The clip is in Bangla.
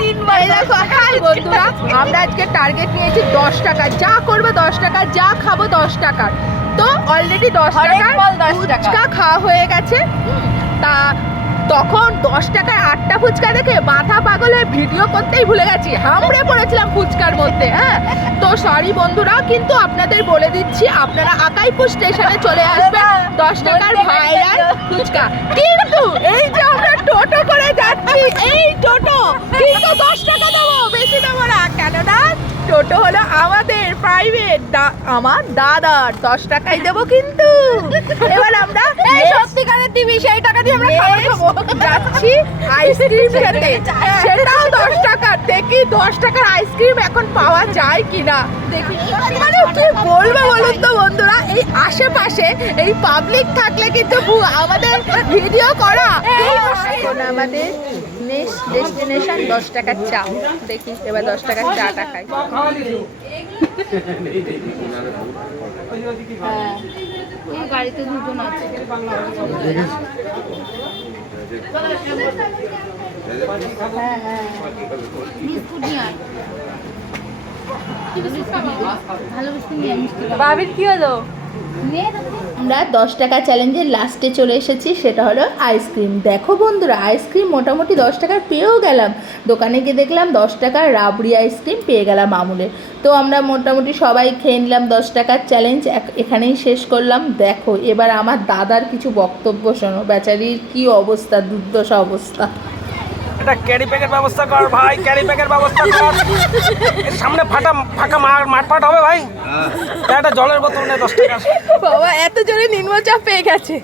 দেখো হাই বন্ধুরা, আমরা আজকে টার্গেট নিয়েছি 10 টাকা। যা করবো 10 টাকা, যা খাবো 10 টাকার। তো অলরেডি 10 টাকার ফুচকা খাওয়া হয়ে গেছে। তা তখন 10 টাকার 8টা ফুচকা দেখে মাথা পাগল হয়ে ভিডিও করতেই ভুলে গেছি, হামড়ে পড়েছিলাম ফুচকার মধ্যে। হ্যাঁ, তো সরি বন্ধুরা, কিন্তু আপনাদের বলে দিচ্ছি আপনারা আকাইপুর স্টেশনে চলে আসবেন 10 টাকার ভাইরাল ফুচকা। কিন্তু এই যে আমরা টোটো করে যাচ্ছি, এই টোটো কিন্তু 10 টাকা দেবো, বেশি দেবো না। কেননা টোটো হলো আমাদের প্রাইভেট, আমার দাদার, 10 টাকাই দেবো। কিন্তু এবার আমরা সত্যিকারের দিবি, সেই টাকা দিয়ে আমরা যাচ্ছি আইসক্রিম খেতে, সেটাও 10 টাকার। দেখি 10 টাকার আইসক্রিম এখন পাওয়া যায় কিনা, দেখি। মানে কি বলবো বলুন তো বন্ধুরা, এই আশেপাশে এই পাবলিক থাকলে কিন্তু আমাদের ভিডিও করা। এখন আমাদের নেক্সট ডেস্টিনেশন 10 টাকার চা। দেখি এবার 10 টাকার চাটা খাই। গাড়িতে দুজন আছে। কি হলো? আমরা 10 টাকা চ্যালেঞ্জের লাস্টে চলে এসেছি, সেটা হলো আইসক্রিম। দেখো বন্ধুরা, আইসক্রিম মোটামুটি 10 টাকার পেয়েও গেলাম। দোকানে গিয়ে দেখলাম 10 টাকার রাবড়ি আইসক্রিম পেয়ে গেলাম আমুলের। তো আমরা মোটামুটি সবাই খেয়ে নিলাম। 10 টাকার চ্যালেঞ্জ এখানেই শেষ করলাম। দেখো এবার আমার দাদার কিছু বক্তব্য শোনো। বেচারির কি অবস্থা, দুর্দশা অবস্থা। এটা ক্যারি ব্যাগের ব্যবস্থা কর ভাই, ক্যারি ব্যাগের ব্যবস্থা কর। এর সামনে ফাঁকা মাঠপাট হবে ভাই। একটা জলের বোতল নেই 10 টাকা। বাবা এত জোরে নিম্নচাপ পেয়ে গেছে।